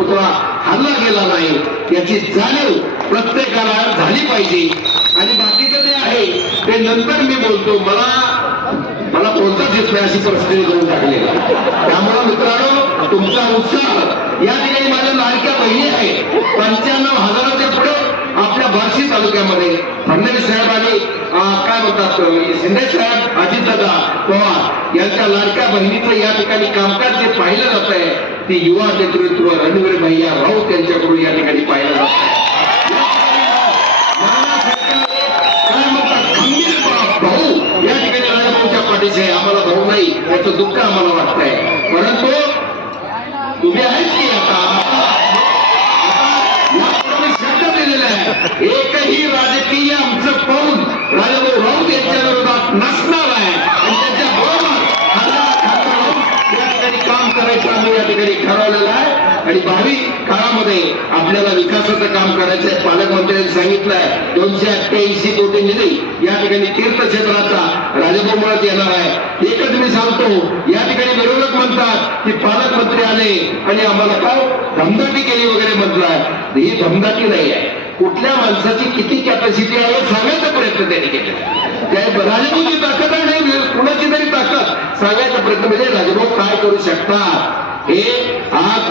पुतळा हल्ला गेला नाही याची जाणीव प्रत्येकाला झाली पाहिजे. आणि बाकीचं जे आहे ते नंतर मी बोलतो. मला बोलताच येत नाही अशी परिस्थिती करून टाकली. त्यामुळे मित्रांनो तुमचा उत्साह या ठिकाणी माझ्या लाडक्या बहिणी आहेत 95,000च्या पुढे आपल्या बार्शी तालुक्यामध्ये फडणवीस साहेब आणि काय म्हणतात शिंदे साहेब अजितदादा पवार यांच्या लाडक्या बहिणीचं या ठिकाणी कामकाज जे पाहिलं जात आहे ते युवा नेतृत्व रणवीर भैया राऊत यांच्याकडून या ठिकाणी पाहिलं जात आहे. काय म्हणतात खंबीर भाऊ या ठिकाणी राजाभाऊच्या पाठीशी आहे. आम्हाला भाऊ नाही याचं दुःख आम्हाला वाटतंय. परंतु तुम्ही आहेत की आता एकही राजकीय आमचं पाऊल राजाभाऊ राऊत यांच्या विरोधात नसणार आहे आणि त्याच्या बरोबर या ठिकाणी काम करायचं आम्ही या ठिकाणी ठरवलेलं आहे. आणि भावी काळामध्ये आपल्याला विकासाचं काम करायचं आहे. पालकमंत्र्यांनी सांगितलंय 288 कोटी निधी या ठिकाणी तीर्थक्षेत्राचा राजाभाऊ मुळात येणार आहे. एकच मी सांगतो या ठिकाणी विरोधक म्हणतात की पालकमंत्री आले आणि आम्हाला काय धमदाटी केली वगैरे म्हटलंय. ही धमदाटी नाही आहे. कुठल्या माणसाची किती कॅपॅसिटी आहे सांगायचा प्रयत्न त्यांनी केला. राजाभाऊची ताकद आहे नाही कुणाची तरी ताकद सांगायचा प्रयत्न म्हणजे राजाभाऊ काय करू शकतात हे आज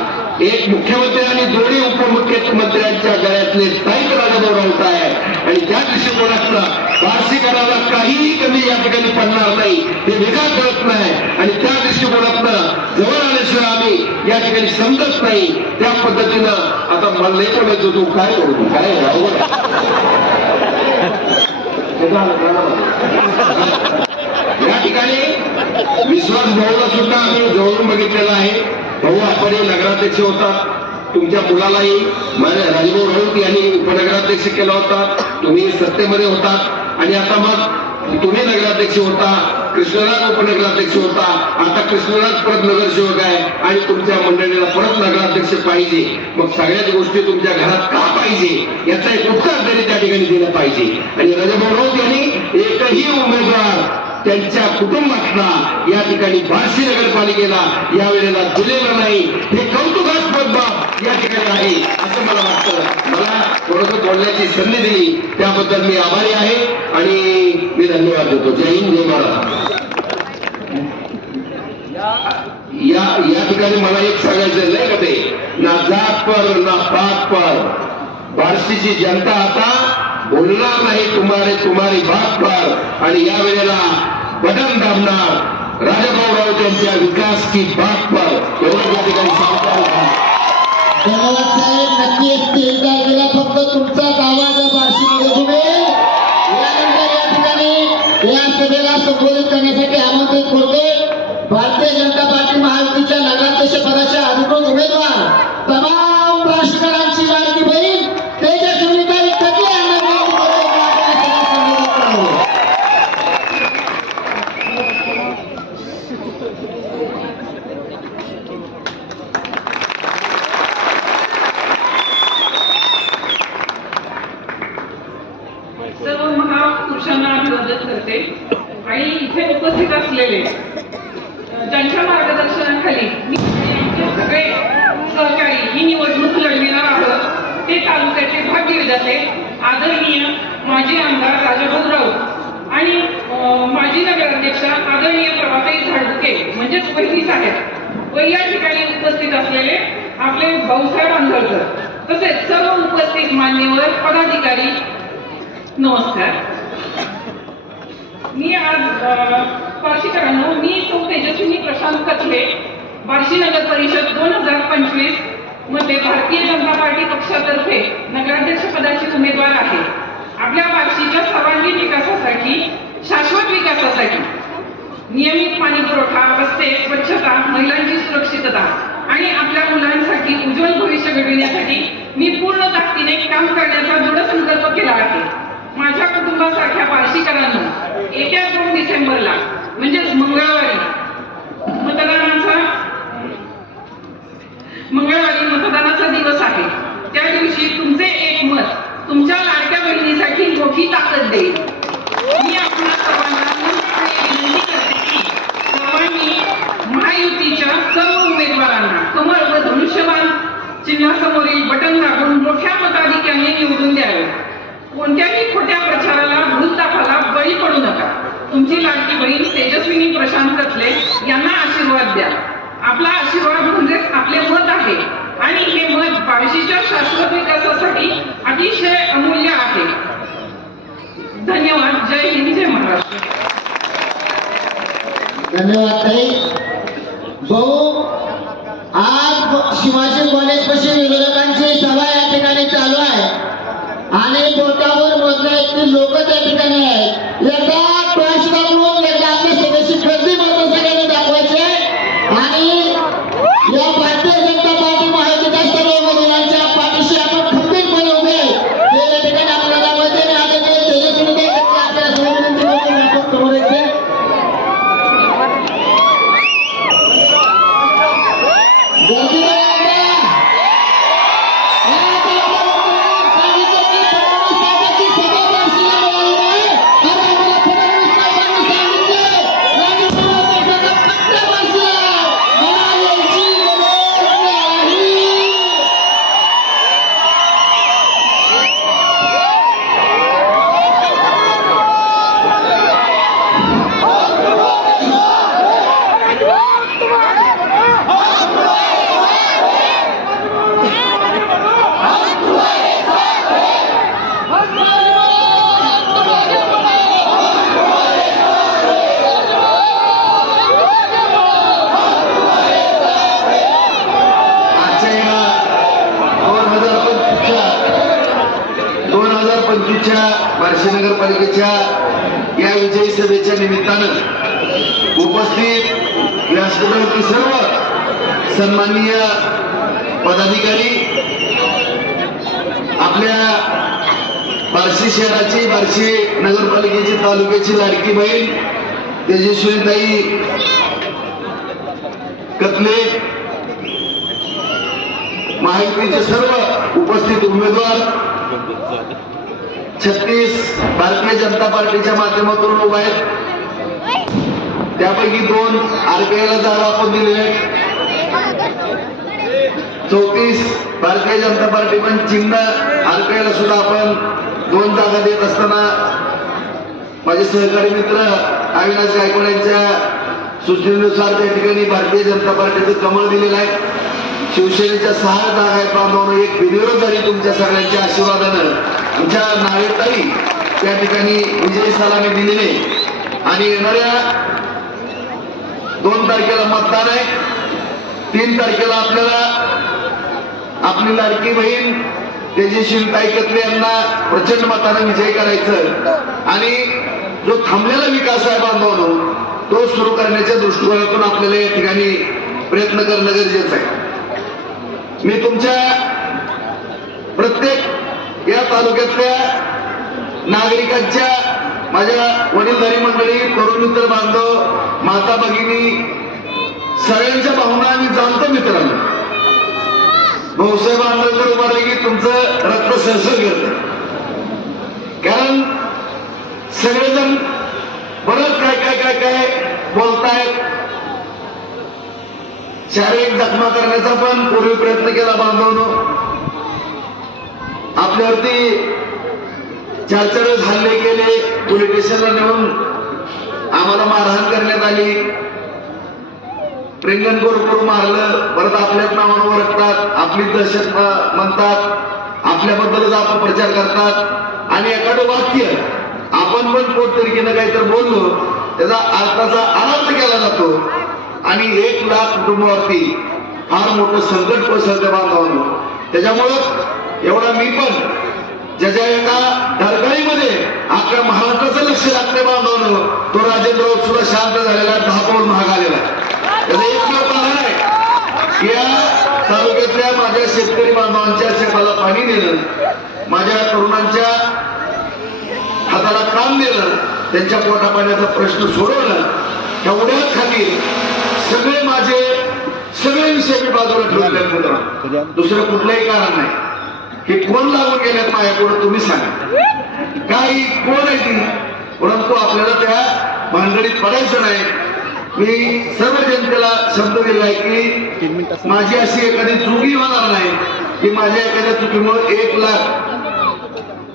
एक मुख्यमंत्री आणि दोन्ही उपमुख्यमंत्र्यांच्या गळ्यातले ताईत राजाभाऊ राऊत आहे. आणि त्या दृष्टिकोनातनं बार्शीकराला काहीही कमी या ठिकाणी पडणार नाही हे वेगळा कळत नाही. आणि त्या दृष्टिकोनातनं जवळ आल्याशिवाय आम्ही या ठिकाणी समजत नाही. त्या पद्धतीनं आता मला नाही बोलायचं तू काय करू काय या ठिकाणी विश्वास भाऊला सुद्धा आम्ही जवळून बघितलेला आहे. भाऊ आपण नगराध्यक्ष होता. तुमच्या मुलालाही राजाभाऊ राऊत यांनी उपनगराध्यक्ष केला होता. तुम्ही सत्तेमध्ये होतात आणि आता मग तुम्ही नगराध्यक्ष होता. कृष्णराज उपनगराध्यक्ष होता. आता कृष्णराज परत नगरसेवक आहे आणि तुमच्या मंडळीला परत नगराध्यक्ष पाहिजे. मग सगळ्याच गोष्टी तुमच्या घरात का पाहिजे याचा एक उत्तर तरी त्या ठिकाणी दिलं पाहिजे. आणि राजाभाऊ राऊत यांनी एकही उमेदवार त्यांच्या कुटुंबातला या ठिकाणी बार्शी नगरपालिकेला यावेळेला दिलेलं नाही. हे कौतुकास्पद बाब या ठिकाणी आहे असं मला वाटतं. मला थोडंसं बोलण्याची संधी दिली त्याबद्दल मी आभारी आहे आणि मी धन्यवाद देतो. जय हिंद जय महाराज. या ठिकाणी मला एक सांगायचं नाही का ते ना जात पर ना पात पर बार्शीची जनता आता बोलणार नाही तुम्हारी बात पर. आणि या वेळेला बटन दाबणार राजाभाऊ राऊत यांच्या विकास की बात पर. एवढं या ठिकाणी सांगतात. धन्यवाद साहेब. नक्कीच तीनदा गेला फक्त तुमचाच आवाज बार्शीमध्ये तुम्ही यानंतर या ठिकाणी या सभेला संबोधित करण्यासाठी आमंत्रित करतो. भारतीय जनता पार्टी महायुतीच्या नगराध्यक्ष पदाच्या अधिकृत उमेदवार तमाम राष्ट्रकरांची लाडकी बहीण तेजस्वी टक्के यांना सर्व महापुरुषांना अभिवादन करते. आणि इथे उपस्थित असलेले ज्यांच्या मार्गदर्शनाखाली सगळे सहकारी ही निवडणूक लढविणार आहोत ते तालुक्याचे भाग्य विधाते आदरणीय माजी आमदार राजाभाऊ राऊत आणि माजी नगराध्यक्ष आदरणीय प्रभाताई झाडुके म्हणजेच वहिनी साहेब व या ठिकाणी उपस्थित असलेले आपले भाऊसाहेब आंधळकर तसेच सर्व उपस्थित मान्यवर पदाधिकारी नमस्कार. मी आज बार्शीकरांनो मी सौ तेजस्विनी प्रशांत कचले बार्शी नगर परिषद 2025 मध्ये भारतीय जनता पार्टी पक्षातर्फे नगराध्यक्ष पदाची उमेदवार आहे. आपल्या बार्शीच्या सर्वांगीण विकासासाठी शाश्वत विकासासाठी नियमित पाणी पुरवठा रस्ते स्वच्छता महिलांची सुरक्षितता आणि आपल्या मुलांसाठी उज्ज्वल भविष्य घडविण्यासाठी मी पूर्ण ताकदीने काम करण्याचा दृढ संकल्प केला आहे. माझ्या कुटुंबासारख्या बार्शीकरांनो येत्या 2 डिसेंबरला म्हणजेच मंगळवारी मतदानाचा दिवस आहे. त्या दिवशी तुमचे एक मत तुमच्या लाडक्या बहिणीसाठी मोठी ताकद देईल. मी आपल्या सर्वांना विनंती करते की सर्वांनी महायुतीच्या सर्व उमेदवारांना कमळ व धनुष्यबाण चिन्ह चिन्हासमोरील बटन दाबून मोठ्या मताधिक्याने निवडून द्यावे. कोणत्याही खोट्या प्रचाराला भूलथापाला बळी पडू नका. तुमची लाडकी बहीण तेजस्विनी प्रशांत कचले यांना आशीर्वाद द्या. आपला आशीर्वाद म्हणजेच आपले मत आहे आणि हे मत बार्शीच्या शाश्वत विकासासाठी अतिशय अमूल्य आहे. धन्यवाद. जय हिंद, जय महाराष्ट्र. धन्यवाद ताई. भाऊ, आज शिवाजी कॉलेज पाशी विरोधकांची सभा या ठिकाणी चालू आहे आणि बोटावर मोजण्या इतकी लोक त्या ठिकाणी आहेत. एकदा टॉर्च दाखवून एकदा आपल्या सभेची गर्दी मात्र सगळ्यांनी दाखवायची आणि या भारतीय जनता पार्टी महायुतीच्या सर्व विरोधांच्या पाठीशी आपण खंबीरपणे उभे हे या ठिकाणी आपल्याला दाखवायचे आणि आता ते तेजस्वी आपल्या समोर विनंती करतो आपण समोर येते. गर्दी बार्शी नगरपालिकेच्या या विजयी सभेच्या निमित्तानं उपस्थित व्यासपीठावरती सर्व सन्माननीय पदाधिकारी, आपल्या बार्शी शहराची, बार्शी नगरपालिकेची, तालुक्याची लाडकी बहीण तेजस्विनीताई कतले, महायुतीचे सर्व उपस्थित उमेदवार, 36 भारतीय जनता पार्टीच्या माध्यमातून उभा आहेत. त्यापैकी 2 आरपीआयला जागा आपण दिलेले आहेत. 34 भारतीय जनता पार्टी पण चिन्ह आरपीआयला सुद्धा आपण 2 जागा देत असताना माझे सहकारी मित्र अविनाश गायकवाड यांच्या सूचनेनुसार त्या ठिकाणी भारतीय जनता पार्टीचं कमळ दिलेलं आहे. शिवसेनेच्या 6 जागा आहेत बांधवून एक बिनविरोध झाली तुमच्या सगळ्यांच्या आशीर्वादानं. तुमच्या नावेताई त्या ठिकाणी विजयी सलामी दिलेली आणि येणाऱ्या 2 तारखेला मतदान आहे. 3 तारखेला आपल्याला आपली लाडकी बहीण तेजस्विनीताई कतले यांना प्रचंड मताने विजयी करायचं आणि जो थांबलेला विकास आहे बांधवांनो तो सुरू करण्याच्या दृष्टिकोनातून आपल्याला या ठिकाणी प्रयत्न करणं गरजेचं आहे. मी तुमच्या प्रत्येक या तालुक्यातल्या नागरिकांच्या, माझ्या वडीलधारी मंडळी, तरुण मित्र बांधव, माता भगिनी सगळ्यांच्या भावना मी जाणतो मित्रांनो. भाऊसाहेब आंबेडकर उभारले की तुमचं रक्त सरसर करतं, कारण सगळेजण बरंच काय काय काय काय बोलतायत. शारीरिक जखमा करण्याचा पण पूर्वी प्रयत्न केला बांधवांनो. आपल्यावरती 4 वेळेस हल्ले केले, पोलीस स्टेशनला नेऊन आम्हाला मारहाण करण्यात आली, रिंगण करून मारलं. परत आपल्याच नावानं ओळखतात, आपली दहशत म्हणतात, आपल्याबद्दलच आपण प्रचार करतात आणि एखादं वाक्य आपण पण पोटतिडकीनं काहीतरी बोललो त्याचा अर्थाचा अनर्थ केला जातो आणि 1 लाख कुटुंबावरती फार मोठं संकट कोसळतं बांधवांनो. त्याच्यामुळं एवढा मी पण ज्याच्या एका डरकाळीमध्ये अख्ख्या महाराष्ट्राचं लक्ष लागते बांधवांनो, तो राजेंद्र राऊत सुद्धा शांत झालेला, 10 पाऊल महाग आलेला आहे. त्याचं एक कारण आहे, या तालुक्यातल्या माझ्या शेतकरी बांधवांच्या शेताला पाणी देणं, माझ्या तरुणांच्या हाताला काम देणं, त्यांच्या पोटा पाण्याचा प्रश्न सोडवणं, एवढ्याच खाली सगळे माझे सगळे विषय मी बाजूला ठेवले. दुसरं कुठलंही कारण नाही. हे कोण लागून गेल्यात माझ्यापुढे तुम्ही सांगा, काही कोण आहे ती, परंतु आपल्याला त्या भानगडीत पडायचं नाही. मी सर्व जनतेला शब्द दिलाय की माझी अशी एखादी चुकी होणार नाही. की माझ्या एखाद्या चुकीमुळे 1 लाख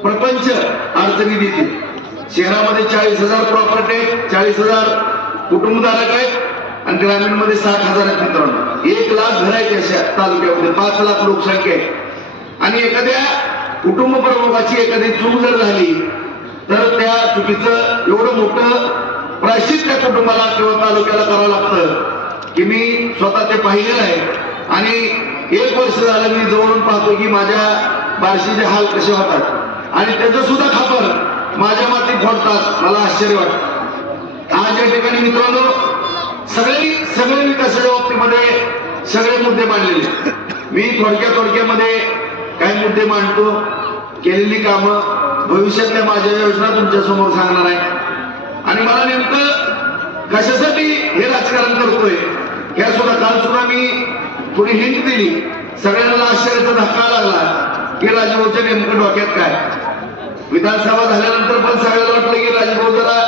प्रपंच अडचणी देतील. शहरामध्ये 40,000 प्रॉपर्टी आहेत, 40,000 कुटुंबधारक आहेत आणि ग्रामीणमध्ये 60,000 आहेत. मित्रांनो 1 लाख घर आहेत अशा तालुक्यामध्ये, 5 लाख लोकसंख्या आहे. आणि एखाद्या कुटुंब प्रमुखाची एखादी चूक जर झाली तर त्या चुकीचं एवढं मोठं प्रायश्चित्त त्या कुटुंबाला किंवा तालुक्याला करावं लागतं की मी स्वतः ते पाहिलेलं आहे. आणि 1 वर्ष झालं मी जवळून पाहतो की माझ्या बार्शीचे हाल कसे होतात आणि त्याचं सुद्धा खापर माझ्या मातीत फोडतात. मला आश्चर्य वाटतं. आज या ठिकाणी मित्रांनो सगळे विकासाच्या बाबतीमध्ये सगळे मुद्दे मांडलेले. मी थोडक्यामध्ये काही मुद्दे मांडतो, केलेली कामं, भविष्यातल्या माझ्या योजना तुमच्या समोर सांगणार आहे. आणि मला नेमकं कशासाठी हे राजकारण करतोय या सुद्धा काल सुद्धा मी थोडी हिंट दिली. सगळ्यांना आश्चर्याचा धक्का लागला की राजभाऊच्या नेमकं डोक्यात काय. विधानसभा झाल्यानंतर पण सगळ्याला वाटलं की राजभाऊ जरा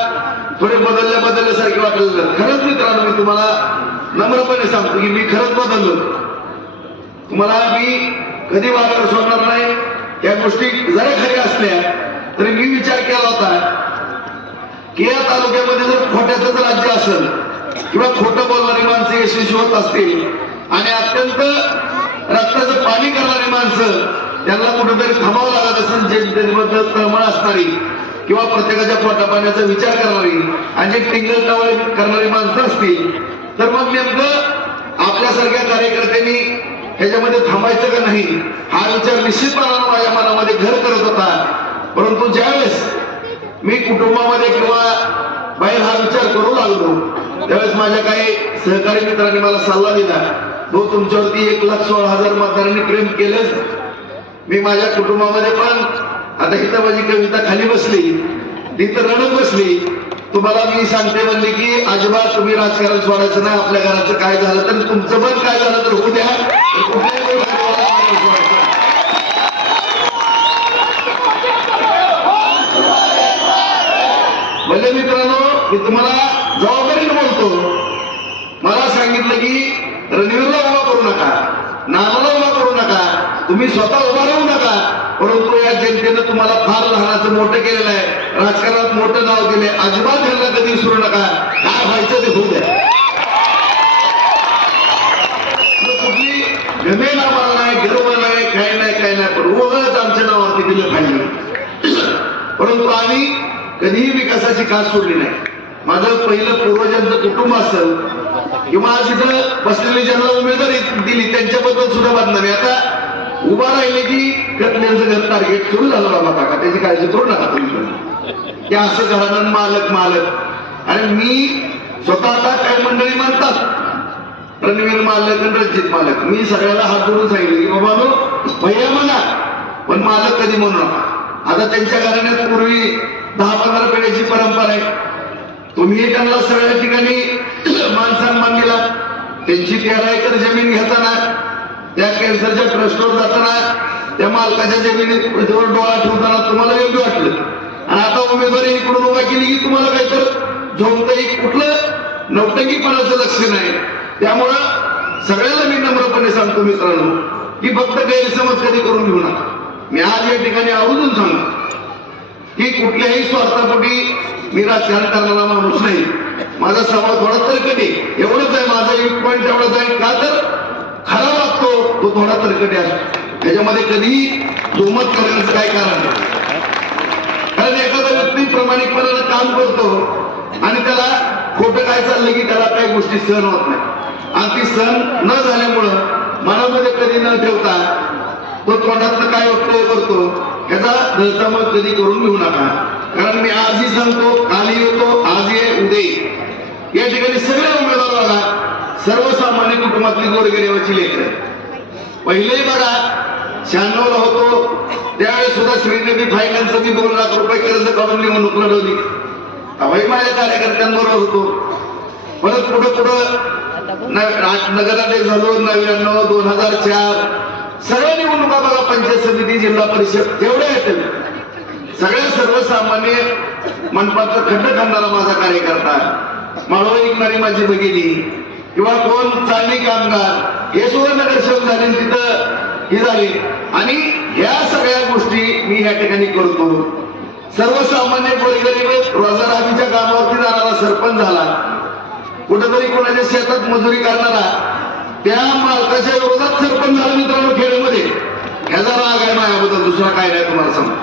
थोडे बदलल्यासारखे वाटलं. खरंच मित्रांनो मी तुम्हाला नम्रपणे सांगतो की मी खरंच बदललो. तुम्हाला मी कधी वागायला सोडणार नाही. या गोष्टी जरा खऱ्या असल्या तरी मी विचार केला होता की या तालुक्यामध्ये जर खोट्याचंच राज्य असेल किंवा खोटं बोलणारी माणसं यशस्वी होत असतील आणि अत्यंत रक्ताचं पाणी करणारी माणसं त्यांना कुठेतरी थांबावं लागत असेल, जनतेबद्दल तळमळ असणारी किंवा प्रत्येकाच्या पोटापाण्याचा विचार करणारी आणि जे टिंगल टवाळी करणारी माणसं असतील तर मग नेमकं आपल्यासारख्या कार्यकर्त्यांनी ह्याच्यामध्ये थांबायचं का नाही हा विचार निश्चितपणानं माझ्या मनामध्ये घर करत होता. परंतु ज्यावेळेस मी कुटुंबामध्ये किंवा बाहेर हा विचार करू लागलो त्यावेळेस माझ्या काही सहकारी मित्रांनी मला सल्ला दिला, भाऊ तुमच्यावरती 1,16,000 मतदारांनी प्रेम केलंच. मी माझ्या कुटुंबामध्ये पण आता इथं माझी कविता खाली बसली, तिथं रडत बसली. तुम्हाला मी सांगते म्हणले की अजिबात तुम्ही राजकारण सोडायचं नाही. आपल्या घराचं काय झालं तर तुमचं पण काय झालं तर होऊ द्या. म्हणजे मित्रांनो मी तुम्हाला जबाबदारीने बोलतो. मला सांगितलं की रणवीरला उभा करू नका, नानाला उभा करू नका, तुम्ही स्वतः उभा राहू नका. परंतु या जनतेनं तुम्हाला फार लहानाचं मोठं केलेलं आहे, राजकारणात मोठं नाव दिले. अजिबात ह्यांना कधी विसरू नका. काय व्हायचं ते होऊ द्या. कुठली गमेल आम्हाला नाही, गर्व नाही, काय नाही पण उगाच आमच्या नावावरती दिलं पाहिजे. परंतु आम्ही कधीही विकासाची कास सोडली नाही. माझं पहिलं पूर्वजांचं कुटुंब असेल किंवा आज इथं बसलेली ज्यांना उमेदवारी दिली त्यांच्याबद्दल सुद्धा बदनामी. आता उभा राहिले की कटल्यांचं घर टार्गेट सुरू झालं बाबा काका, त्याची काळजी करू नका तुम्ही. त्या असं घरानं मालक आणि मी स्वतः आता काही मंडळी मानतात रणवीर मालक आणि रणजित मालक. मी सगळ्याला हात जोडून सांगितलं की बाबा भैया म्हणा पण मालक कधी म्हणू नका. आता त्यांच्या घराण्यात पूर्वी 10-15 पिढ्याची परंपरा आहे. तुम्ही त्यांना सगळ्या ठिकाणी मान सन्मान दिला. त्यांची 13 एकर जमीन घेताना त्या कॅन्सरच्या ट्रस्टवर जाताना त्या मालकाच्या जमिनीवर डोळा ठेवताना तुम्हाला योग्य वाटलं आणि आता उमेदवारी इकडून उभा केली की तुम्हाला काहीतर झोमतही कुठलं नौटंकीपणाचं लक्ष नाही. त्यामुळं सगळ्याला मी नम्रपणे सांगतो मित्रांनो की फक्त गैरसमज कधी करून घेऊ नका. मी आज या ठिकाणी आवर्जून सांगतो की कुठल्याही स्वार्थापोटी मी राजकारण करणारा माणूस नाही. माझा स्वभाव थोडा तरकटी एवढंच आहे. माझा एक पॉईंट एवढंच आहे का तर खरा वागतो तो थोडा तरकटी असतो. त्याच्यामध्ये कधी दुमत करण्याचं काय कारण नाही. कारण एखादा व्यक्ती प्रामाणिकपणानं काम करतो आणि त्याला खोटं काय चाललं की त्याला काही गोष्टी सहन होत नाही आणि ती सहन न झाल्यामुळं मनामध्ये कधी न ठेवता तो तोंडातनं काय वक्तव्य करतो ह्याचा गैरसमज कधी करून घेऊ नका. कारण मी आजही सांगतो, कालही येतो, आज ये उद्या ये. या ठिकाणी सगळे उमेदवार बघा सर्वसामान्य कुटुंबातली गोरगरिबाची लेकरं. पहिले बघा 96 ला होतो त्यावेळेस सुद्धा श्रीनिधी फायनान्सचं मी 2 लाख रुपये कर्ज काढून निवडणूक लढवली. तेव्हाही माझ्या कार्यकर्त्यांबरोबर होतो. परत पुढं नगराध्यक्ष झालो 99, 2004 सगळ्या निवडणुका बघा. पंचायत समिती, जिल्हा परिषद जेवढ्या आहेत सगळ्या सर्वसामान्य मनपाचा खड्ड खाणारा माझा कार्यकर्ता, माळवा विकणारी माझी भगिनी किंवा कोण चालणी कामगार हे सुद्धा नगरसेवक झाले. तिथं ही झाली. आणि ह्या सगळ्या गोष्टी मी या ठिकाणी करतो. सर्वसामान्य गोरगरीब रोजगार हमीच्या कामावरती जाणारा सरपंच झाला, कुठेतरी कोणाच्या शेतात मजुरी करणारा त्या मालकाच्या विरोधात सरपंच झाला मित्रांनो खेड्यामध्ये. ह्याचा राग आहे मायाबद्दल, दुसरा काय नाही तुम्हाला सांगतो.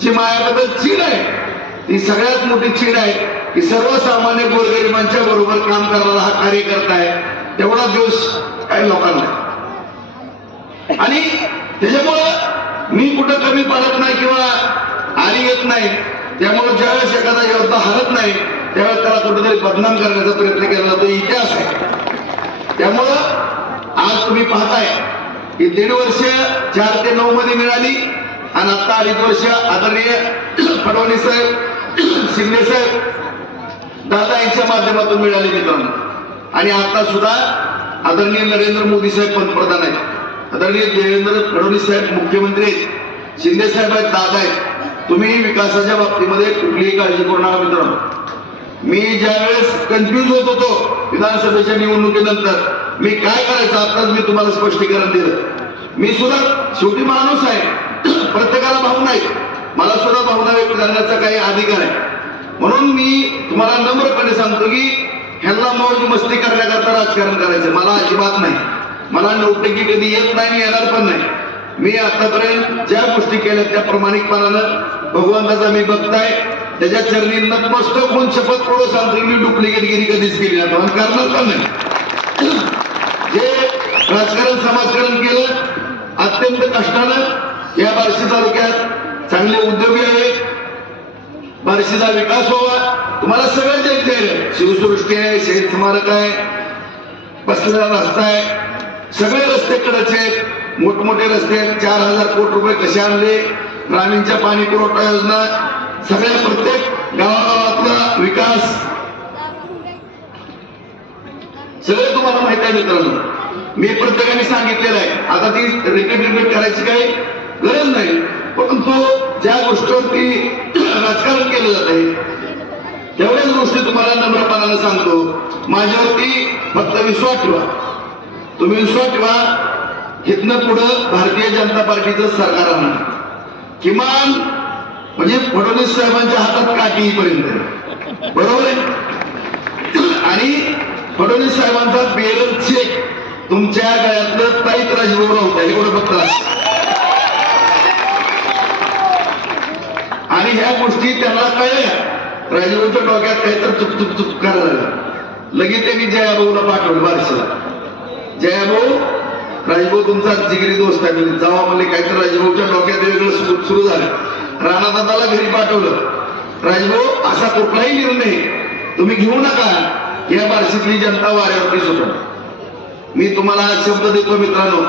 जी मायाबद्दल चीड आहे ती सगळ्यात मोठी चीड आहे की सर्वसामान्य गोरगरिबांच्या बरोबर काम करणारा हा कार्यकर्ता आहे, तेवढा दोष काही लोकांना आहे. आणि त्याच्यामुळं मी कुठं कमी पडत नाही किंवा आरी येत नाही. त्यामुळे ज्यावेळेस एखादा योद्धा हरत नाही त्यावेळेस त्याला कुठेतरी बदनाम करण्याचा प्रयत्न केला जातो, इतिहास आहे. त्यामुळं आज तुम्ही पाहताय की 1.5 वर्ष 4 ते 9 मध्ये मिळाली आणि आता 2.5 वर्ष आदरणीय फडणवीस साहेब, शिंदे साहेब, दादा यांच्या माध्यमातून मिळाली मित्रांनो. आणि आता सुद्धा आदरणीय नरेंद्र मोदी साहेब पंतप्रधान आहेत, आदरणीय देवेंद्र फडणवीस साहेब मुख्यमंत्री आहेत, शिंदे साहेब आहेत, दादा आहेत. तुम्ही विकासाच्या बाबतीमध्ये कुठलीही काळजी करू नका मित्रांनो. मी ज्यावेळेस कन्फ्युज होत होतो विधानसभेच्या निवडणुकीनंतर मी काय करायचं, आताच मी तुम्हाला स्पष्टीकरण दिलं. मी सुद्धा शेवटी माणूस आहे, प्रत्येकाला भावना आहे, मला सुद्धा भावना व्यक्त करण्याचा काही अधिकार आहे. म्हणून मी तुम्हाला नम्रपणे सांगतो की ह्यांना मौज मस्ती करण्याकरता राजकारण करायचं मला अजिबात नाही. मला नौटंकी कधी येत नाही, येणार पण नाही. मी आतापर्यंत ज्या गोष्टी केल्या त्या प्रामाणिकपणानं भगवंताचा मी बघताय, त्याच्या चरणी नतमस्तक होऊन शपथ पुढे सांगतो की मी डुप्लिकेटगिरी कधीच केली नाही आणि करणार पण नाही. जे राजकारण समाजकारण केलं अत्यंत कष्टानं या बार्शी तालुक्यात चांगले उद्योगी आहेत, बार्शीचा विकास व्हावा. तुम्हाला सगळं जे आहे, शिवसृष्टी आहे, शहीद स्मारक आहे, बसलेला रस्ता आहे, सगळे रस्ते कडचे आहेत, मोठमोठे रस्ते आहेत. 4,000 कोटी रुपये कसे आणले, ग्रामीणच्या पाणी पुरवठा योजना, सगळ्या प्रत्येक गावागावातला विकास सगळं तुम्हाला माहित आहे मित्रांनो. मी प्रत्येकाने सांगितलेलं आहे, आता ती रिपीट करायची काही गरज नाही. परंतु ज्या गोष्टीवरती राजकारण केलं जात आहे तेवढ्याच गोष्टी तुम्हाला नम्रपणानं सांगतो. माझ्यावरती फक्त विश्वास ठेवा, तुम्ही विश्वास ठेवा. इथनं पुढं भारतीय जनता पार्टीचं सरकार राहणार, किमान म्हणजे फडणवीस साहेबांच्या हातात काठी येईपर्यंत, बरोबर आहे. आणि फडणवीस साहेबांचा बेरल चेक तुमच्या गळ्यातलं ताईत राजभाऊ राऊत आहे, एवढं फक्त. आणि ह्या गोष्टी त्यांना कळल्या, राजभाऊच्या डोक्यात काहीतरी चुक करायला लागलं. लगेच त्यांनी जयाभाऊला पाठवलं बारशीला. जयाभाऊ, राजभाऊ तुमचा जिगरी दोस्त आहे, जावा म्हणले. काहीतरी राजभाऊच्या डोक्यात वेगळं सुरू झालं. राणादादाला घरी पाठवलं. राजभाऊ, असा कुठलाही निर्णय तुम्ही घेऊ नका, या बार्शीतली जनता वाऱ्यावरती सुटणार. मी तुम्हाला शब्द देतो मित्रांनो,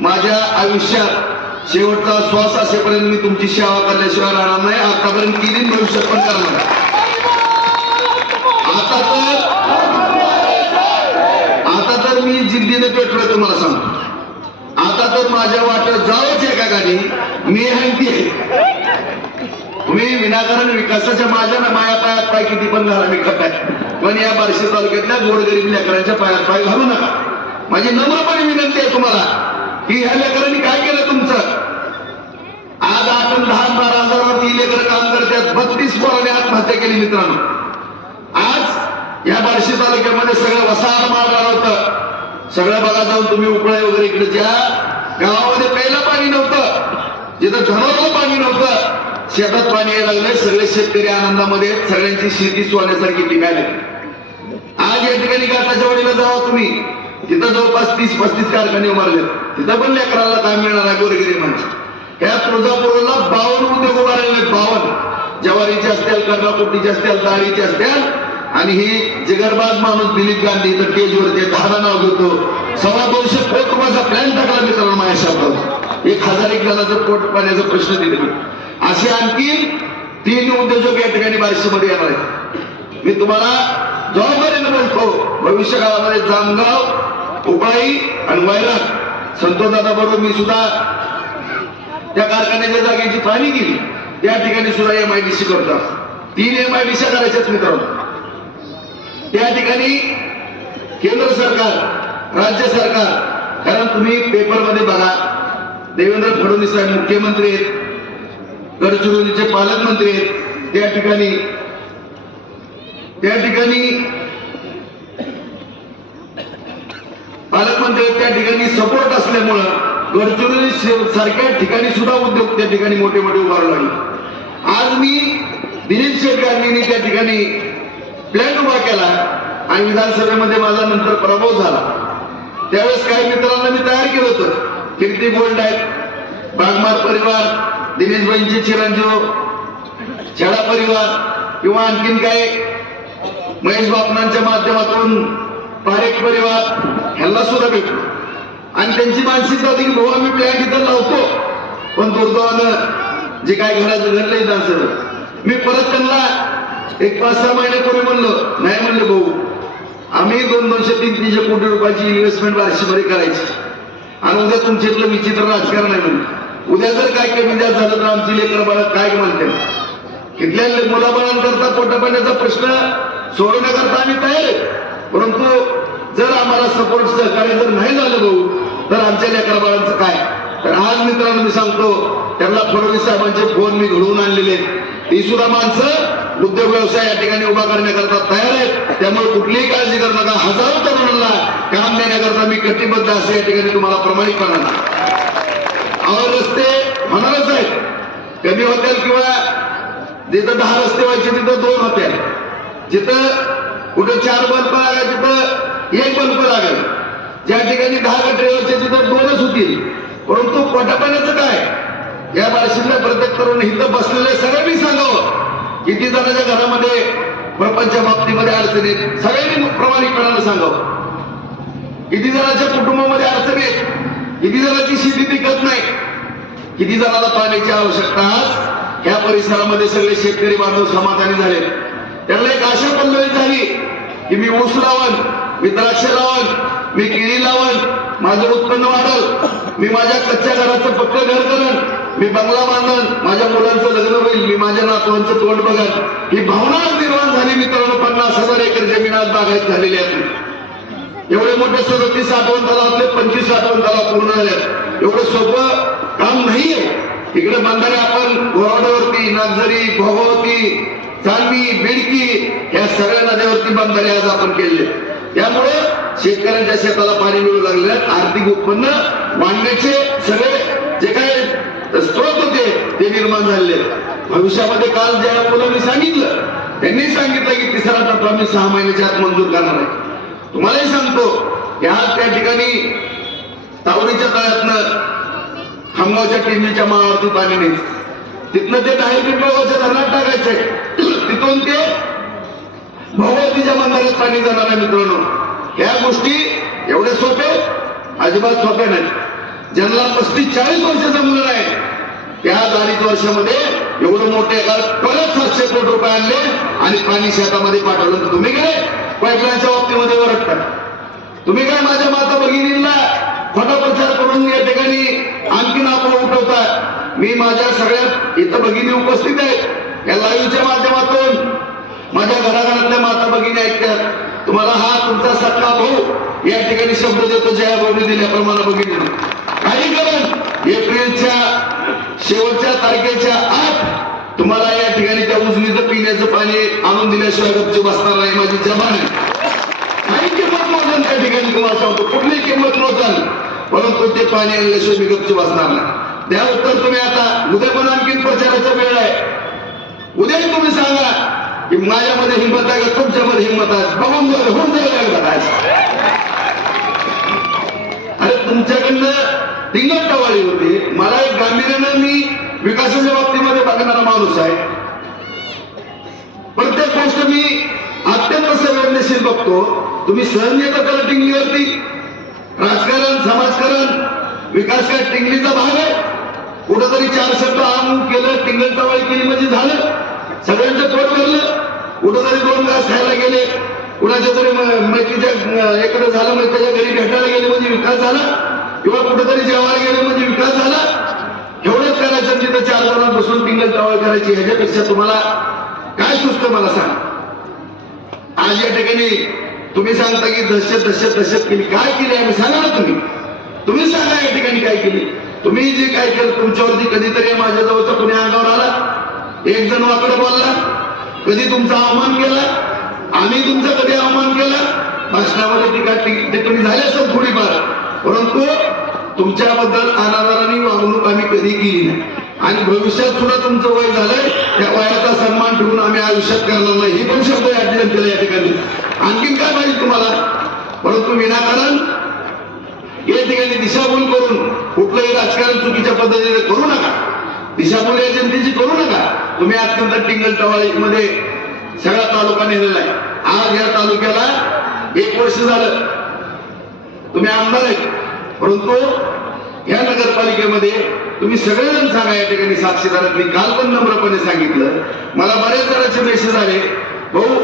माझ्या आयुष्यात शेवटचा श्वास असेपर्यंत मी तुमची सेवा करण्याशिवाय राहणार नाही. आतापर्यंत केली, भविष्यात पण करणार. आता तर मी जिद्दीने पेटलोय तुम्हाला सांगतो. आता तर माझ्या वाटत जावंच एका गाडी मी हंती आहे. तुम्ही विनाकारण विकासाच्या माझ्या ना माया पायात पाय किती पण घाला मी खपाय, पण या बार्शी तालुक्यातल्या गोरगरीब लेकरांच्या पायात पाय घालू नका. माझी नम्रपणे विनंती आहे तुम्हाला की ह्या लेकरांनी काय केलं तुमचं. आज 8 आणि 10 12 हजारावरती लेकर काम करतात. 32 पोरांनी आत्महत्या केली मित्रांनो. आज या बार्शी तालुक्यामध्ये सगळं वसाहत मारणार होतं. सगळं बघा जाऊन तुम्ही उपळे वगैरे इकडे, ज्या गावामध्ये प्यायला पाणी नव्हतं, जिथं जनावराला पाणी नव्हतं, शेतात पाणी यायला लागले. सगळे शेतकरी आनंदामध्ये, सगळ्यांची शेती सोन्यासारखी पिकायला. आज या ठिकाणी गाताच्या वाडीला जावा तुम्ही, तिथं जवळपास 30-35 कारखाने उभारले. तिथं पण लेकराला काम मिळणार आहे गोरगरिबांच्या. ह्या तुळजापूरला 52 उद्योग उभारलेले. 52 ज्वारीचे असतील, कर्णाकुटीचे असतील, डाळीचे असतील. आणि ही जिगरबाज माणूस दिलीप गांधी इथं स्टेजवरती 10 नाव घेतो. 250 कोटी रुपयाचा प्लॅन टाकला मित्रांनो माझ्या शब्दात. 1001 जणांचं पोट पाण्याचा प्रश्न दिले. असे आणखी 3 उद्योजक या ठिकाणी बार्शीमध्ये येणार आहेत. मी तुम्हाला जबाबदारीने बोलतो, भविष्य काळामध्ये जामगाव, उपाई आणि वैराग संतोषदादा बरोबर मी सुद्धा त्या कारखान्याच्या जागेची पाहणी केली. त्या ठिकाणी सुद्धा MIDC करतो. 3 MIDC करायच्याच मित्रांनो. त्या ठिकाणी केंद्र सरकार, राज्य सरकार कारण तुम्ही पेपरमध्ये बघा, देवेंद्र फडणवीस साहेब मुख्यमंत्री आहेत, गडचिरोलीचे पालकमंत्री आहेत, त्या ठिकाणी पालकमंत्री आहेत, त्या ठिकाणी सपोर्ट असल्यामुळं गडचिरोली सारख्या ठिकाणी सुद्धा उद्योग त्या ठिकाणी मोठे मोठे उभारू लागले. आज मी दिलीप शेठ गांधींनी त्या ठिकाणी प्लॅन उभा केला आणि विधानसभेमध्ये माझा नंतर पराभव झाला. त्यावेळेस काही मित्रांना मी तयार केलं होतं. कीर्ती गोल्ड आहेत, बागमार परिवार, दिनेशबाईंचे चिरंजीव, छेडा परिवार किंवा आणखीन काय महेश बापनांच्या माध्यमातून पारेख परिवार ह्यांना सुद्धा भेटलो आणि त्यांची मानसिकता होती की भाऊ आम्ही प्लॅन इथं लावतो, पण दुर्दैवानं जे काय घराचं घडलं विधानसभेत. मी परत त्यांना एक 5-6 महिन्यापूर्वी म्हणलो, नाही म्हणले भाऊ आम्ही 200-300 कोटी रुपयाची इन्व्हेस्टमेंट बार्शीमध्ये करायची आणि उद्या तुमच्या इथलं विचित्र राजकारण आहे म्हणजे उद्या जर काय कमी जास्त झालं तर आमची लेकर बाळा काय म्हणते. इथल्या मुलाबाळांकरता पोटापाण्याचा प्रश्न सोडवण्याकरता आम्ही तयार आहे, परंतु जर आम्हाला सपोर्ट सहकार्य जर नाही झालं भाऊ तर आमच्या लेकर बाळांचं काय. तर आज मित्रांनो मी सांगतो, त्यांना फडणवीस साहेबांचे फोन मी घडवून आणलेले, ती सुद्धा माणसं उद्योग व्यवसाय या ठिकाणी उभा करण्याकरता तयार आहेत. त्यामुळे कुठलीही काळजी करू नका. हजारो तरुणांना काम देण्याकरता मी कटिबद्ध असे या ठिकाणी तुम्हाला प्रामाणिकपणा. रस्ते होणारच आहेत, कमी होतील किंवा जिथं 10 रस्ते व्हायचे तिथं 2 होतील, जिथं कुठं 4 बल्ब लागेल तिथं 1 बल्ब लागेल, ज्या ठिकाणी 10 गटरे व्हायचे तिथं 2च होतील. परंतु पोटापाण्याचं काय, या बार्शीतल्या प्रत्येक तरुण इथं बसलेले सगळ्यांनी सांगावं किती जणांच्या घरामध्ये प्रपंचा बाबतीमध्ये अडचणीत, सगळ्यांनी प्रामाणिकपणानं सांगावं किती जणांच्या कुटुंबामध्ये अडचणीत, किती जणांची शेती पिकत नाही, किती जणांना पाण्याची आवश्यकता. आज या परिसरामध्ये सगळे शेतकरी बांधव समाधानी झाले. त्यांना एक आशा पल्लवी झाली की मी ऊस लावण, मी द्राक्ष लावण, मी केळी लावण, माझं उत्पन्न वाढल, मी माझ्या कच्च्या घराचं पक्क घर करेन, मी बंगला बांधन, माझ्या मुलांचं लग्न होईल, मी माझ्या नातवांचं तोंड बघन. ही भावना निर्माण झाली मित्रांनो. 50,000 एकर जमीन आज बागायत झालेली आहे. एवढे मोठे 37 आठवण तलावातले 25 आठवण तलाव पूर्ण झाले. एवढं सोपं काम नाहीये. इकडे बंधारे आपण गोरावड्यावरती, नागझरी, भोगावती, चांदणी, बिडकी या सगळ्या नद्यावरती बंधारे आज आपण केले. त्यामुळे शेतकऱ्यांच्या शेताला पाणी मिळू लागले, आर्थिक उत्पन्न वाढण्याचे सगळे जे काय स्रोत होते ते निर्माण झाले. भविष्यामध्ये काल ज्या मुलांनी सांगितलं, त्यांनी सांगितलं की 3रा टप्पा आम्ही 6 महिन्याच्या आत मंजूर करणार आहे. तुम्हालाही सांगतो, या त्या ठिकाणी तावडीच्या तळ्यातनं खामगावच्या टिंबीच्या माळावरती पाणी नाही, तिथनं ते डाहेर पिंपळगावच्या धरणात टाकायचंय, तिथून ते भगवतीच्या बंधाऱ्यात पाणी जाणार आहे. मित्रांनो, ह्या गोष्टी एवढे सोपे अजिबात सोपे नाही. ज्यांना 35-40 वर्षाचा मुलं आहे त्या 2.5 वर्षामध्ये एवढं मोठे परत 700 कोटी रुपये आणले आणि पाणी शेतामध्ये पाठवलं. तुम्ही काय पाईपलाईनच्या बाबतीमध्ये ओरडता, तुम्ही काय माझ्या माता भगिनींना खोटा प्रचार करून या ठिकाणी आणखीन आपण उठवता. मी माझ्या सगळ्या इथं भगिनी उपस्थित आहेत, या लाईव्हच्या माध्यमातून माझ्या घराघरातल्या माता भगिनी ऐकतात. तुम्हाला हा तुमचा सख्खा भाऊ या ठिकाणी शब्द देतो, जया भाऊनी दिल्याप्रमाणे भगिनी काही करून एप्रिलच्या शेवटच्या तारखेच्या आत तुम्हाला या ठिकाणी त्या उजनीचं पिण्याचं पाणी आणून दिल्याशिवाय गपचूप बसणार नाही. माझी जबान आहे. काही किंमत नव्हतं त्या ठिकाणी, तुम्हाला सांगतो कुठली किंमत नव्हतं, परंतु ते पाणी आणल्याशिवाय मी गपचूप बसणार नाही. त्या उत्तर तुम्ही आता उद्या पण आणखीन प्रचाराचा वेळ आहे. उद्याही तुम्ही सांगा की माझ्यामध्ये हिंमत आहे का तुमच्यामध्ये हिंमत आहे, बघून होऊन जाईल हिंमत आहे. अरे तुमच्याकडनं टिंगल टवाळी होती. मला एक गांभीर्यानं, मी विकासाच्या बाबतीमध्ये बघणारा माणूस आहे. प्रत्येक गोष्ट मी अत्यंत संवेदनशील बघतो. तुम्ही सहन येता त्याला टिंगलीवरती. राजकारण, समाजकारण, विकास काय टिंगलीचा भाग आहे. कुठंतरी 4 शब्द आम केलं, टिंगल टवाळी केली म्हणजे झालं, सगळ्यांचं पोट भरलं. कुठंतरी 2 घास खायला गेले, कुणाच्या तरी मैत्रीच्या एकडे झालं म्हणजे त्याच्या घरी भेटायला गेले म्हणजे विकास झाला, किंवा कुठेतरी जेवायला गेले म्हणजे विकास झाला. एवढंच करायचं, तिथं 4 जणांना बसून टिंगल टवाळी करायची. ह्याच्यापेक्षा तुम्हाला काय सुचतं मला सांग. आज या ठिकाणी तुम्ही सांगता की दहशत केली, काय केली आम्ही सांगा ना तुम्ही. तुम्ही सांगा या ठिकाणी काय केली. तुम्ही जे काय केलं तुमच्यावरती कधीतरी माझ्या जवळचा कुणी अंगावर आला, एक जण वाकडं बोलला, कधी तुमचा अवमान केला, आम्ही तुमचा कधी अवमान केला, भाषणामध्ये टीका टिप्पणी झाली असेल थोडीफार, परंतु तुमच्याबद्दल अनादराने वागणूक आम्ही कधी केली नाही. आणि भविष्यात सुद्धा तुमचं वय झालंय, त्या वयाचा सन्मान ठेवून आम्ही आयुष्यात करणार नाही. ही पण शब्द या जनतेला या ठिकाणी. आणखीन काय पाहिजे तुम्हाला? परंतु विनाकारण या ठिकाणी दिशाभूल करून कुठलंही राजकारण चुकीच्या पद्धतीने करू नका. दिशाभूल या जनतेची करू नका. तुम्ही अत्यंत टिंगल टवाळीमध्ये सगळा तालुका नेलेला आहे. आज या तालुक्याला 1 वर्ष झालं तुम्ही आमदार आहेत, परंतु या नगरपालिकेमध्ये तुम्ही सगळेजण सांगा या ठिकाणी साक्षीदारांनी काल पण नम्रपणे सांगितलं. मला बऱ्याच जणांचे मेसेज आले, भाऊ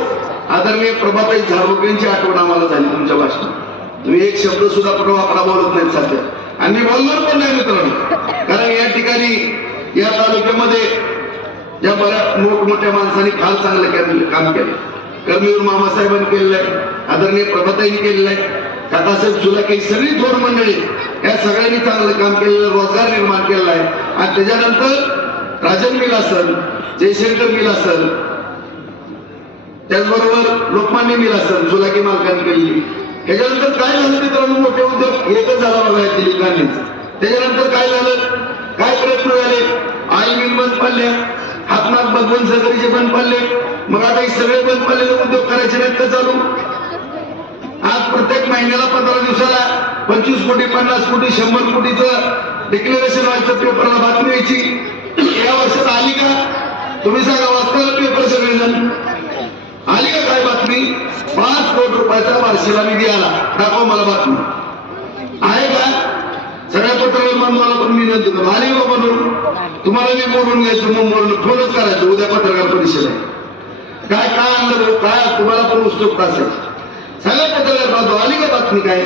आदरणीय प्रभाताई झाडुके यांची आठवण आम्हाला झाली तुमच्या भाषणात. तुम्ही एक शब्द सुद्धा वाकडा बोलत नाहीत सध्या, आणि मी बोलणार पण नाही मित्रांनो. कारण या ठिकाणी या तालुक्यामध्ये ज्या बऱ्या मोठमोठ्या माणसांनी फार चांगलं काम केलं. कर्मवीर मामासाहेबांनी केलेलं आहे, आदरणीय प्रभाताईंनी केलेलं आहे, काकासाहेब सुलाके, सगळी थोर मंडळी या सगळ्यांनी चांगलं काम केलेलं, रोजगार निर्माण केलेला आहे. आणि त्याच्यानंतर राजन मिल असेल, जयशंकर मिल असेल, त्याचबरोबर लोकमान्य मिल असेल, सुलाके मालकांनी केलेली. त्याच्यानंतर काय झालं मित्रांनो? मोठे उद्योग एकच झाला बघा दिलीप गांधींचं. त्याच्यानंतर काय झालं? काय प्रयत्न झाले? आई मिल बंद पडल्या, हातमाग भगवंत सगरीचे बंद पडले. मग आता हे सगळे बंद पडलेले उद्योग करायचे नाहीत का चालू? आज प्रत्येक महिन्याला 15 दिवसाला 25 कोटी 50 कोटी 100 कोटीचं डिक्लेरेशन व्हायचं, पेपरला बातमी यायची. या वर्षात आली का? तुम्ही सांगा, वाचताना पेपर सगळेजण आली का काय बातमी? 5 कोटी रुपयाचा वार्षिकला निधी आला. दाखवा मला बातमी आहे का? सगळ्या पत्रकार बांधवाला पण मी विनंती करतो, आली बाबा बनवून. तुम्हाला मी बोलून घ्यायचं, मग बोलून फोनच करायचं. उद्या पत्रकार परिषद आहे, काय काय आणलं भाऊ, काय तुम्हाला पण उत्सुकता असेल. सगळ्या पत्रकार बांधव आली का बातमी काय?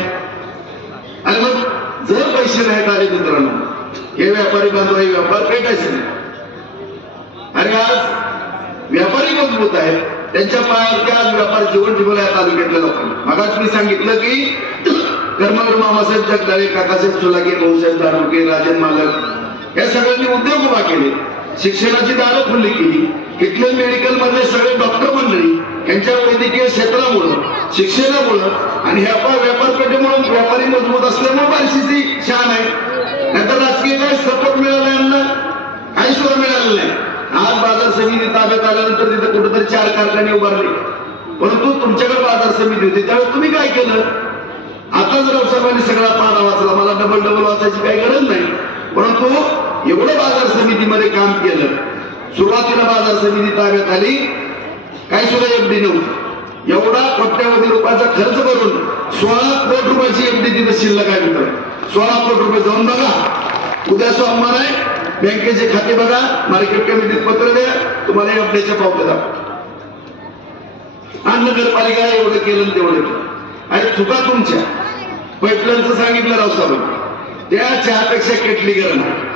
आणि मग जर पैसे नाहीत आले मित्रांनो, हे व्यापारी बांधव हे व्यापार पेटायचे नाही. आणि आज व्यापारी मजबूत आहेत, त्यांच्या पायावरती आज व्यापार जीवन ठेवला या तालुक्यातल्या लोकांनी. मगाच मी सांगितलं की कर्मवीर मामासाहेब जगदाळे, काकासाहेब सुलाके, भाऊसाहेब झाडुके, राजन मालक या सगळ्यांनी उद्योग उभा केले, शिक्षणाची दारं खुल्ली केली. इथले मेडिकल मधले सगळे डॉक्टर मंडळी यांच्या वैद्यकीय क्षेत्रामुळं, शिक्षणामुळं आणि व्यापारपेठेमुळे व्यापारी मजबूत असल्यामुळे बार्शीची शान आहे. नाहीतर राजकीय काय सपोर्ट मिळाला यांना? काही सुद्धा मिळालेलं नाही. आज बाजार समिती ताब्यात आल्यानंतर तिथे कुठेतरी 4 कारखाने उभारले, परंतु तुमच्याकडे बाजार समिती होती त्यावेळेस तुम्ही काय केलं? आता जर साहेबांनी सगळा पारा वाचला, मला डबल वाचायची काही गरज नाही, परंतु एवढं बाजार समितीमध्ये काम केलं. सुरुवातीला बाजार समिती ताब्यात आली, काही सुद्धा एफडी नव्हती. एवढा कोट्यावधी रुपयाचा खर्च करून 16 कोटी रुपयाची एफडी तिथे शिल्लक आहे मित्र. 16 कोटी रुपये जाऊन बघा, उद्या सोमवार आहे, बँकेचे खाते बघा, मार्केट कमिटीत पत्र द्या, तुम्हाला एफडीच्या पावत्या दाखवा. आणि नगरपालिका एवढं केलं तेवढं केलं. आणि चुका तुमच्या. पाईपलाईनचं सांगितलं रावसाहेब, त्या चहापेक्षा केटली गरम आहे.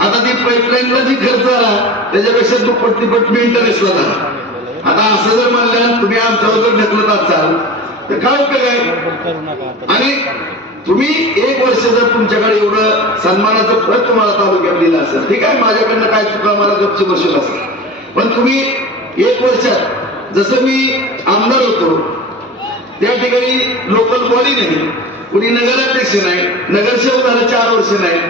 आता ती पाईपलाईनला जी खर्च आला त्याच्यापेक्षा दुप्पट तिप्पट मेंटेनन्सला झाला. आता असं जर म्हणलं तुम्ही आमच्यावर जर ढकलत असाल तर काय उपयोग आहे? आणि तुम्ही 1 वर्ष जर तुमच्याकडे एवढं सन्मानाचं पद तुम्हाला तालुक्यात दिलं असेल, ठीक आहे, माझ्याकडनं काय चुका मला गपची बसवलं असेल, पण तुम्ही 1 वर्षात जसं मी आमदार होतो त्या ठिकाणी लोकल बॉडी नाही, कुणी नगराध्यक्ष नाही, नगरसेवक झालं 4 वर्ष नाही,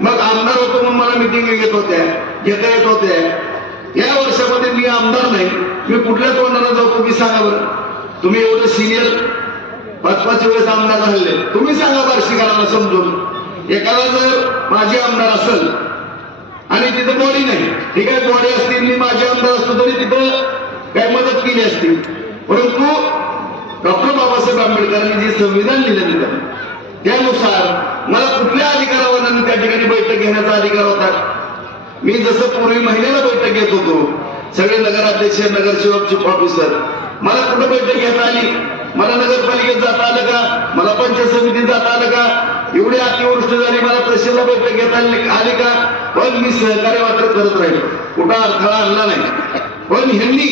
मग आमदार होतो म्हणून मला मिटिंग घेता येत होत्या. या वर्षामध्ये मी आमदार नाही, मी कुठल्या तोंडाला जाऊ तुम्ही सांगा बरं? तुम्ही एवढं सिनियर 5-5 वेळेस आमदार झाले, तुम्ही सांगा बार्शीकरांना समजून. एखादा जर माझे आमदार असेल आणि तिथं बॉडी नाही, ठीक आहे, बॉडी असतील, मी माझे आमदार असतो तरी तिथं काही मदत केली असती, परंतु डॉक्टर बाबासाहेब आंबेडकरांनी जे संविधान लिहिलं त्यानुसार मला कुठल्या अधिकारावर त्या ठिकाणी बैठक घेण्याचा अधिकार होता? मी जसं पूर्वी महिन्याला बैठक घेत होतो, सगळे नगराध्यक्ष, नगरसेवक, चीफ ऑफिसर, मला कुठं बैठक घेता आली? मला नगरपालिकेत जाता आलं का? मला पंचायत समितीत जाता आलं का? एवढी अतिवृष्टी झाली, मला तहसीलला बैठक घेता आली का? पण मी सहकार्य मात्र करत राहिलो, कुठं अडथळा आणला नाही. पण ह्यांनी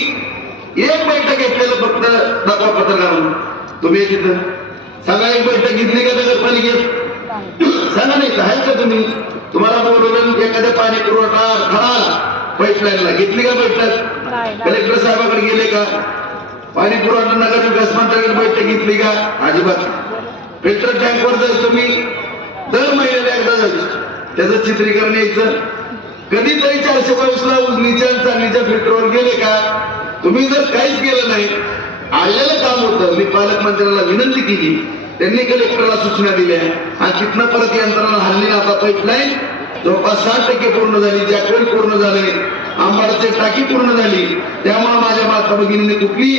1 बैठक घेतलेलं फक्त दाखवा पत्रकार तुम्ही तिथं सांगा, 1 बैठक घेतली का नगरपालिकेत? सांगा नाही तर आहे का तुम्ही? तुम्हाला बोलवलं एखाद्या पाणी पुरवठा खरा पाईपलाईनला घेतली का बैठक? कलेक्टर साहेबाकडे गेले का? पाणी पुरवठा नगर विकास मंत्र्याकडे बैठक घेतली का? अजिबात. फिल्टर टँकवर जर तुम्ही दर महिन्याला एकदा जायचं त्याचं चित्रीकरण यायचं. कधीतरी 422ला उजनीच्या चांदीच्या फिल्टरवर गेले का? तुम्ही जर काहीच केलं नाही, आलेलं काम होतं. मी पालकमंत्र्यांना विनंती केली, त्यांनी कलेक्टरला सूचना दिल्या आणि तिथनं परत यंत्रणा हल्ली. आता पाईपलाईन जवळपास 60% पूर्ण झाली, जॅकवेल पूर्ण झाले, आंबाडची टाकी पूर्ण झाली. त्यामुळे माझ्या माता भगिनीने कुठली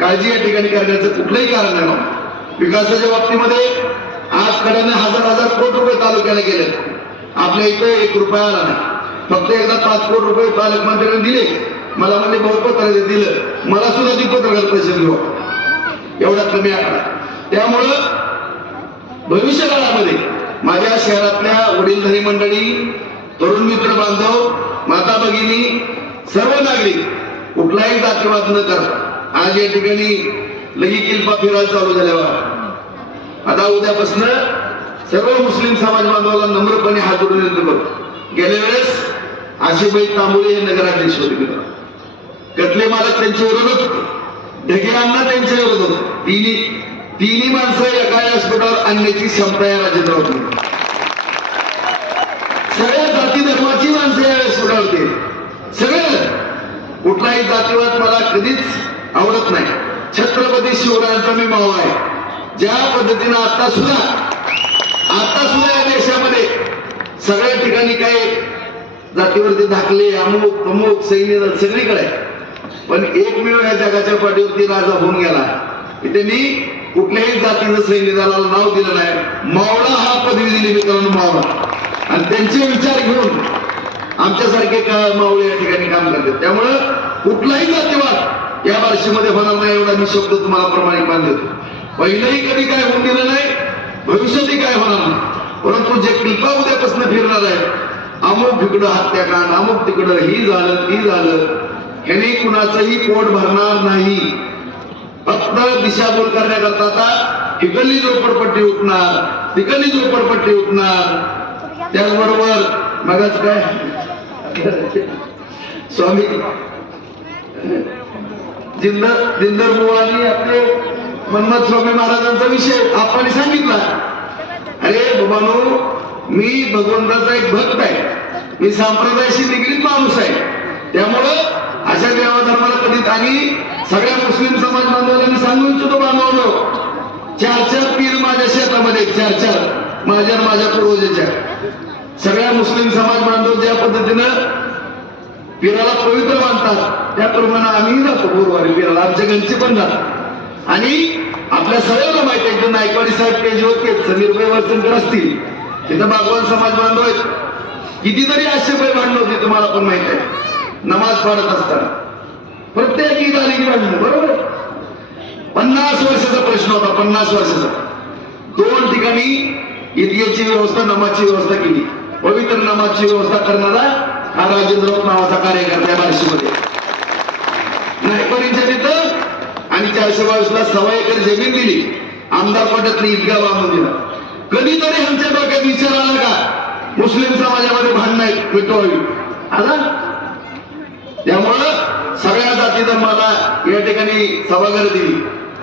काळजी या ठिकाणी करण्याचं कुठलंही कारण नाही. विकासाच्या बाबतीमध्ये आज कड्याने हजार कोटी रुपये तालुक्याला गेले. आपल्या इथं 1 रुपया आला नाही. फक्त एकदा 5 कोटी रुपये पालकमंत्र्यांनी दिले. मला म्हणजे बहुपत्र दिलं, मला सुद्धा दीपत्रकार पैसे घेऊ, एवढा कमी आकडा. त्यामुळं भविष्य काळामध्ये माझ्या शहरातल्या वडीलधारी मंडळी, तरुण मित्र बांधव, माता भगिनी, सर्व नागरिक कुठलाही जातीवाद न करता आज या ठिकाणी लगी किल्पा फिरायला चालू झाल्यावर आता उद्यापासून सर्व मुस्लिम समाज बांधवाला नम्रपणे हात जोडून विनंती करतो. गेल्या वेळेस आशिबाई तांबोळे हे नगराध्यक्ष होते मित्र. कतले मालक त्यांच्या विरोधात होते, ढगेअण्णा त्यांच्या विरोधात होते. तिन्ही माणसं एका व्यासपीठावर आणण्याची क्षमता या राजेंद्र होती. सगळ्या जाती धर्माची माणसं या व्यासपीठावर होते. सगळं कुठलाही जातीवाद मला कधीच आवडत नाही. छत्रपती शिवरायांचा मी भाऊ आहे. ज्या पद्धतीनं आता सुद्धा या देशामध्ये सगळ्या ठिकाणी काही जातीवरती दाखले, अमुक अमुक सैन्य सगळीकडे, पण एकमेव या जगाच्या पाठीवरती राजा होऊन गेला. त्यांनी कुठल्याही जातीचं सैन्य दलाला नाव दिलं नाही. मावळा हा पदवी दिली मित्रांनो, मावळा. आणि त्यांचे विचार घेऊन आमच्यासारखे मावळे या ठिकाणी काम करतात. त्यामुळं कुठलाही जातीवाद या बार्शीमध्ये होणार नाही एवढा मी शब्द तुम्हाला प्रामाणिकपणे देतो. पहिलंही कधी काय होऊन गेलं नाही, भविष्यातही काय होणार नाही. परंतु जे किल्पा उद्यापासून फिरणार आहे, अमुक तिकडं हत्याकांड, अमुक तिकडं ही झालं, ह्याने कुणाचंही पोट भरणार नाही. फक्त दिशाभूल करण्याकरता आता तिकडली झोपडपट्टी उठणार, तिकडली झोपडपट्टी उठणार. त्याचबरोबर मगच काय स्वामी जिंदर बुवानी आपले मन्मथ स्वामी महाराजांचा विषय आपण सांगितला. अरे बाबांनो, मी भगवंताचा एक भक्त आहे, मी संप्रदायाशी निगडीत माणूस आहे. त्यामुळं अशा देवाधर्माला कधीच, आणि सगळ्या मुस्लिम समाज बांधवांना मी सांगू इच्छितो, बांधवांनो, 4 पीर माझ्या शेतामध्ये, 4 माझ्या पूर्वजाच्या. सगळ्या मुस्लिम समाज बांधव ज्या पद्धतीनं पीराला पवित्र मानतात त्याप्रमाणे आम्ही जातो गुरुवारी पीराला, आमच्या घरचे पण जातात. आणि आपल्या सगळ्यांना माहिती आहे, नायकवाडी साहेब पेजवर समीर भाई वरचंकर असतील, तिथं बागवान समाज बांधव आहेत. कितीतरी आशेपाई भांडण होती, तुम्हाला पण माहित आहे. नमाज पढत असताना प्रत्येक ईद आली की भांडण, बरोबर. 50 वर्षाचा प्रश्न होता, 50 वर्षाचा. 2 ठिकाणी ईदगेची व्यवस्था, नमाजची व्यवस्था केली. पवित्र नमाजची व्यवस्था करणारा हा राजेंद्र नावाचा कार्यकर्ता आहे बार्शीमध्ये. नायकवाडींच्या तिथं आणि 422ला 1.25 एकर जमीन दिली. आमदार पटातली ईदगाह बांधून दिला. कधीतरी आमच्या डोक्यात विचार आला का मुस्लिम समाजामध्ये भांडण मिटवावी? आला. त्यामुळं सगळ्या जाती धर्माला या ठिकाणी सभागृह दिली.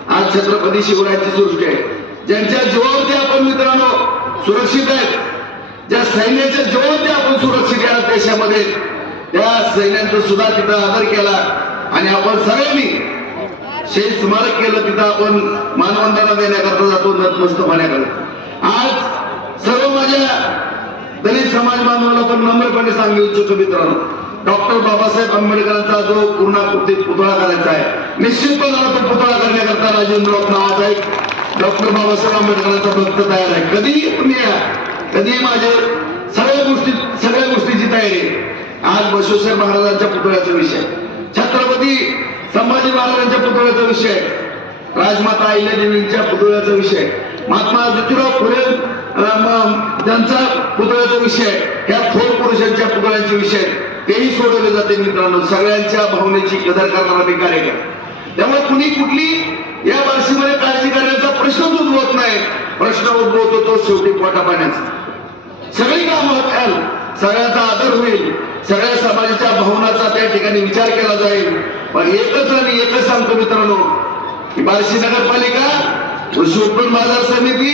आज छत्रपती शिवरायांची सृष्टी आहे. ज्यांच्या जीवावरती आपण मित्रांनो सुरक्षित आहेत, ज्या सैन्याच्या जीवावरती आपण सुरक्षित या देशामध्ये, त्या सैन्यांचा सुद्धा तिथं आदर केला. आणि आपण सगळ्यांनी शहीद स्मारक केलं, तिथं आपण मानवंदना देण्याकरता जातो, नतमस्तक होण्याकडे. आज सर्व माझ्या दलित समाज बांधवाला पण नम्रपणे सांगू इच्छितो मित्रांनो, डॉक्टर बाबासाहेब आंबेडकरांचा जो पूर्णाकृतीत पुतळा करायचा आहे, निश्चितपणे तो पुतळा करण्याकरता राजेंद्र नावाचा एक डॉक्टर बाबासाहेब आंबेडकरांचा भक्त तयार आहे. कधीही तुम्ही या, कधीही माझे सगळ्या गोष्टीची तयारी. आज बसवेश्वर महाराजांच्या पुतळ्याचा विषय, छत्रपती संभाजी महाराजांच्या पुतळ्याचा विषय, राजमाता अहिल्यादेवींच्या पुतळ्याचा विषय, महात्मा ज्योतिराव फुले त्यांचा पुतळ्याचा विषय, ह्या थोर पुरुषांच्या पुतळ्यांचे विषय तेही सोडवले जाते मित्रांनो. सगळ्यांच्या भावनेची कदर करणारा मी कार्यक्रम. त्यामुळे कुणी कुठली या बार्शीमध्ये काळजी करण्याचा प्रश्नच उद्भवत नाही. प्रश्न उद्भवतो तो शेवटी पोटापाण्याचा. सगळी कामं होतील, सगळ्याचा आदर होईल, सगळ्या समाजाच्या भावनाचा त्या ठिकाणी विचार केला जाईल. पण एकच आणि एकच सांगतो मित्रांनो, की बार्शी नगरपालिका, कृषी उत्पन्न बाजार समिती,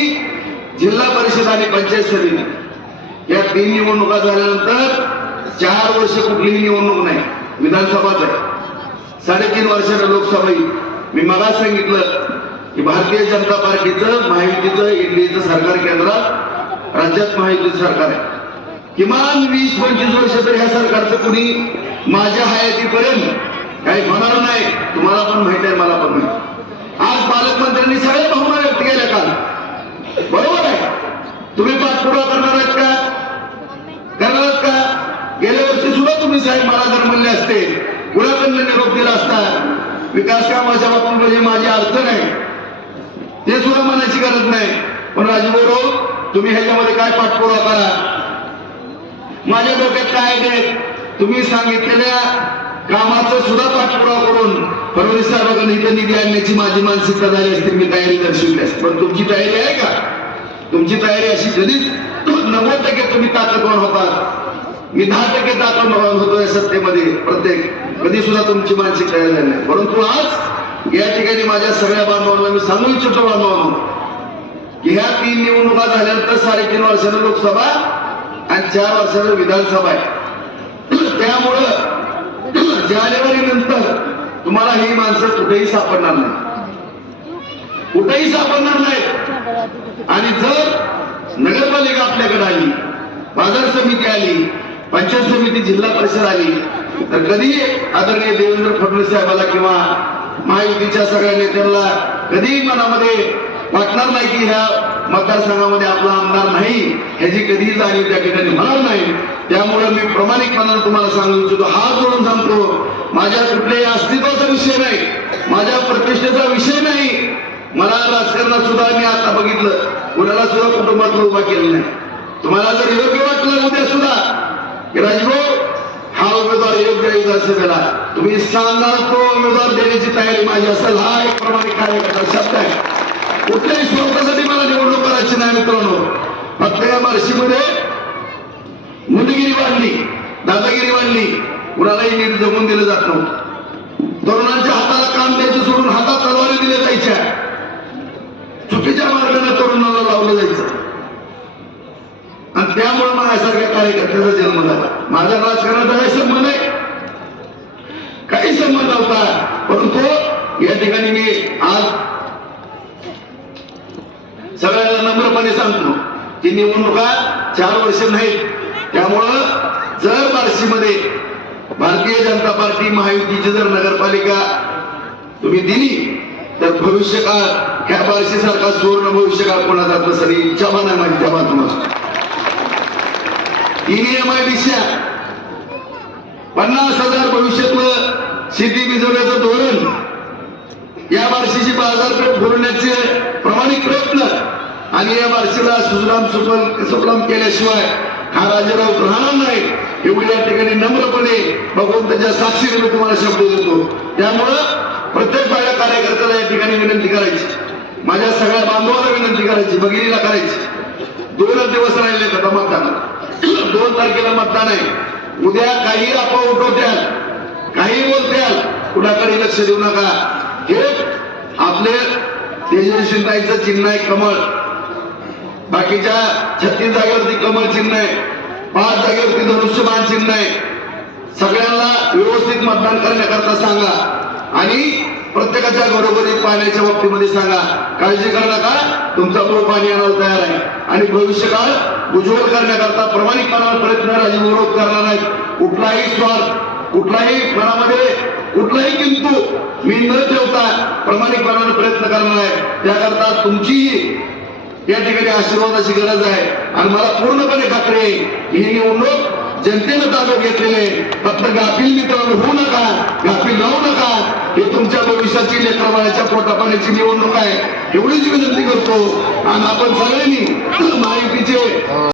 जिल्हा परिषद आणि पंचायत समिती या 3 निवडणुका झाल्यानंतर 4 वर्ष कुठलीही निवडणूक नाही. विधानसभाच आहे, 3.5 वर्षाला लोकसभा येईल. मी मला सांगितलं की भारतीय जनता पार्टीचं, महायुतीचं, इंडियाचं सरकार केंद्रात, राज्यात महायुतीचं सरकार आहे. किमान 20-25 वर्ष तर ह्या सरकारचं कुणी माझ्या हयातीपर्यंत काही होणार नाही. तुम्हाला पण माहित आहे, मला पण माहिती. आज पालकमंत्र्यांनी सगळ्या भावना व्यक्त केल्या काल, बरोबर आहे. तुम्ही पाठपुरावा करणार आहेत का? करणार आहेत का? गेल्या वर्षी सुद्धा तुम्ही साहेब मला जर म्हणले असते, कुणाकडनं निरोप दिला असता, विकास कामाच्या बाबतीत माझी अडचण आहे, ते सुद्धा म्हणायची गरज नाही. पण राजभाऊ, तुम्ही ह्याच्यामध्ये काय पाठपुरावा करा. माझ्या डोक्यात काय आहे, तुम्ही सांगितलेल्या कामाचं सुद्धा पाठपुरावा करून फडणवीस साहेबांना इथे निधी आणण्याची माझी मानसिकता झाली असते, मी तयारी दर्शवली असते. पण तुमची तयारी आहे का? तुमची तयारी अशी कधीच 90% तुम्ही ताकदवान होतात, मी 10% ताकदवान होतो या सत्तेमध्ये. प्रत्येक कधी सुद्धा तुमची मानसिक तयारी झाली नाही. परंतु आज या ठिकाणी माझ्या सगळ्या बांधवांना मी सांगू इच्छितो, बांधवांनो, की ह्या 3 निवडणुका झाल्यानंतर 3.5 वर्षानं लोकसभा आणि 4 वर्षानं विधानसभा आहे. त्यामुळं जानेवारी नंतर तुम्हाला ही माणसं कुठेही सापडणार नाही, कुठेही सापडणार नाहीत. आणि जर नगरपालिका आपल्याकडे आली, बाजार समिती आली, पंचायत समिती, जिल्हा परिषद आली, तर कधी आदरणीय देवेंद्र फडणवीस साहेबाला किंवा महायुतीच्या सगळ्या नेत्यांना कधी मनामध्ये वाटणार नाही की ह्या मतदारसंघामध्ये आपला आमदार नाही, ह्याची कधीही जाणीव त्या ठिकाणी होणार नाही. त्यामुळे मी प्रामाणिकपणाने तुम्हाला सांगू इच्छितो, हात जोडून सांगतो, माझ्या कुठल्याही अस्तित्वाचा विषय नाही, माझ्या प्रतिष्ठेचा विषय नाही. मला राजकारणात सुद्धा मी आता बघितलं, कुणाला सुद्धा कुटुंबात उभा केलं नाही. तुम्हाला जर योग्य वाटलं उद्या सुद्धा की राजभाऊ हा उमेदवार योग्य आहे विधानसभेला, तुम्ही सांगणार तो उमेदवार देण्याची तयारी माझी असेल. हा एक प्रामाणिक कार्यकर्ता शब्द आहे. कुठल्याही स्वार्थासाठी मला निवडणूक करायची नाही मित्रांनो. फक्त या बार्शीमध्ये मुंडगिरी वाढली, दादागिरी वाढली, कुणालाही नीट जमून दिलं जात नव्हतं. तरुणांच्या हाताला काम द्यायचं सोडून हातात तलवारी दिल्या जायच्या, चुकीच्या मार्गाने तरुणाला लावलं जायचं. आणि त्यामुळे माझ्यासारख्या कार्यकर्त्याचा जन्म झाला. माझ्या राजकारणाचा काही संबंध आहे, काही संबंध नव्हता. परंतु या ठिकाणी मी आज सगळ्यांना नम्रपणे सांगतो की निवडणुका 4 वर्ष नाहीत. त्यामुळं जर बार्शीमध्ये भारतीय जनता पार्टी, महायुतीची जर नगरपालिका तुम्ही दिली, तर भविष्यकाळ ह्या बार्शी सारखा सुवर्ण भविष्यकाळ कोणाचा नसेल, इच्छा आहे माझी. त्या बाजूला 3 EMI 50,000 भविष्यातलं शेती भिजवण्याचं धोरण, या बार्शीची बाजारपेठ भरवण्याचे प्रामाणिक प्रयत्न, आणि या बार्शीला सुजलाम सुफलाम केल्याशिवाय हा राजेराव राहणार नाही, एवढी या ठिकाणी नम्रपणे भगवंताच्या साक्षीने मी तुम्हाला शब्द देतो. त्यामुळं प्रत्येक माझ्या कार्यकर्त्याला या ठिकाणी विनंती करायची, माझ्या सगळ्या बांधवाला विनंती करायची, भगिनीला करायची, 2 दिवस राहिले आता मतदान. 2 तारखेला मतदान आहे. उद्या काही अफवा उठवत्याल, काही बोलत्याल, कुणाकडे लक्ष देऊ नका. हे आपले तेजस्वीताईचं चिन्ह आहे कमळ, बाकीच्या 36 जागेवरती कमळ चिन्ह आहे, 5 जागेवरती धनुष्यबाण चिन्ह आहे. सगळ्यांना व्यवस्थित मतदान करण्याकरता सांगा आणि प्रत्येकाच्या घरोघरी पाण्याच्या बाबतीमध्ये सांगा. काळजी करू नका, तुमचा मूळ पाणी आणायला तयार आहे आणि भविष्यकाळ उज्ज्वल करण्याकरता प्रामाणिकपणाने प्रयत्न राजविरोध करणार आहेत. कुठलाही स्वार्थ, कुठलाही मनामध्ये कुठलाही किंतु मी न ठेवता प्रामाणिकपणाने प्रयत्न करणार आहे. त्याकरता तुमचीही या ठिकाणी आशीर्वादाची गरज आहे आणि मला पूर्णपणे खात्री आहे ही निवडणूक जनतेनं ताब्यात घेतलेले. फक्त गाफील मित्रांनो होऊ नका, गाफील राहू नका. हे तुमच्या भविष्याची लेकरबाळाच्या पोटापाण्याची निवडणूक आहे, एवढीच विनंती करतो. आणि आपण सगळ्यांनी महायुतीचे